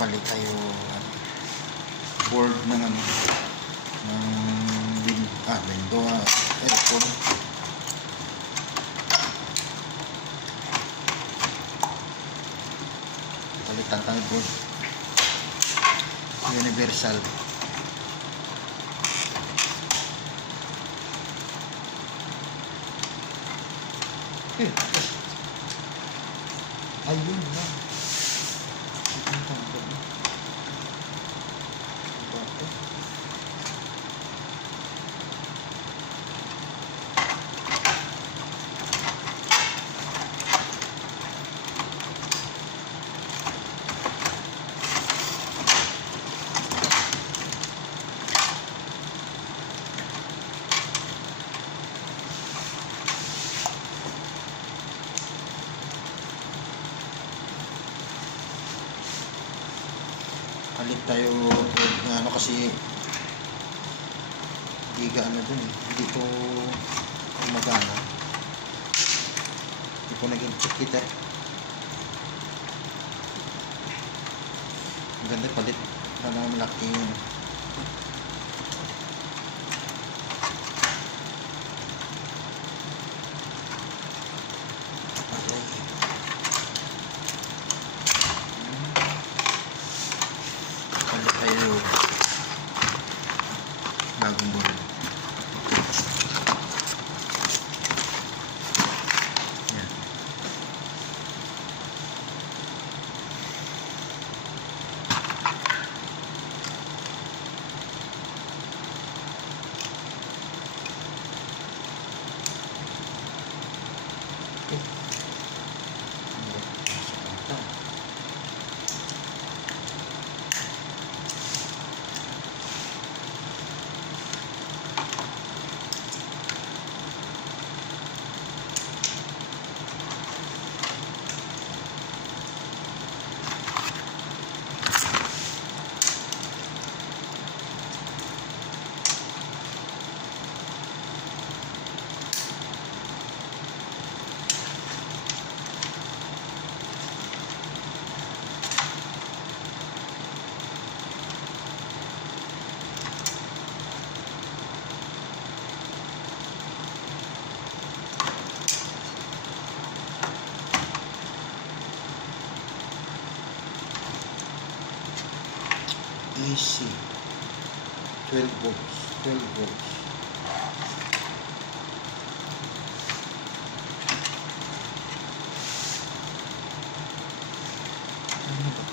palit tayo board ng window aircon. Palitan tayo board universal. Ayun na. Palit tayo ng kasi hindi gaano dun hindi ko magana, hindi ko naging check it ang ganda palit na malaki yun. Bagong board. Yan. AC 12 volts. Ano ba?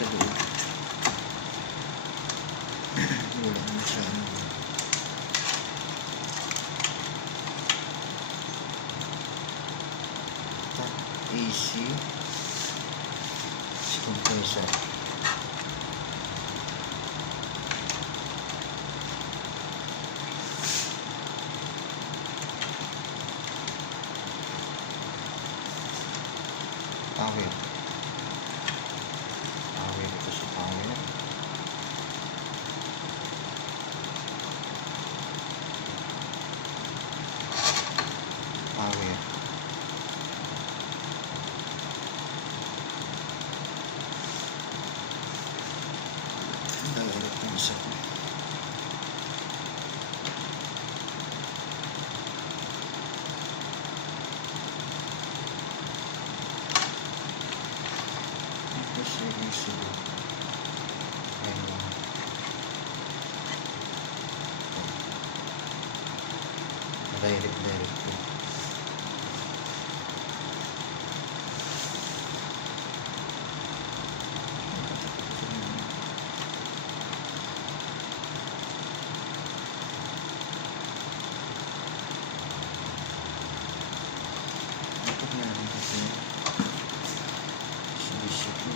Sa loob wala na siya AC si compressor. Power ito sa power. Direct po. Ito nga rin kasi sinisip mo.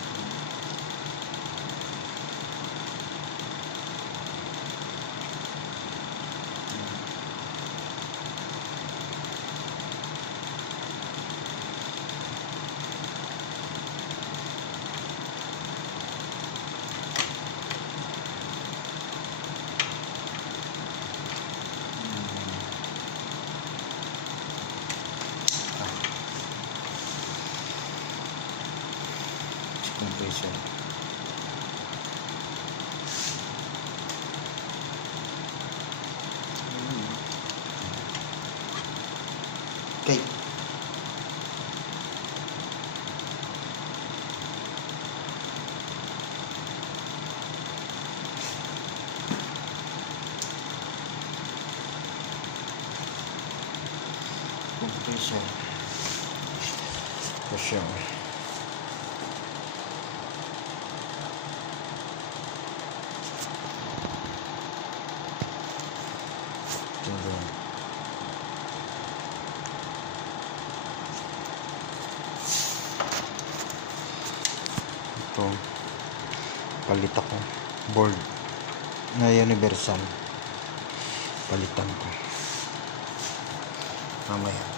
Compressor. Okay. Compressor. Pressure. Ito palit ako board na universal, palitan ko mamaya.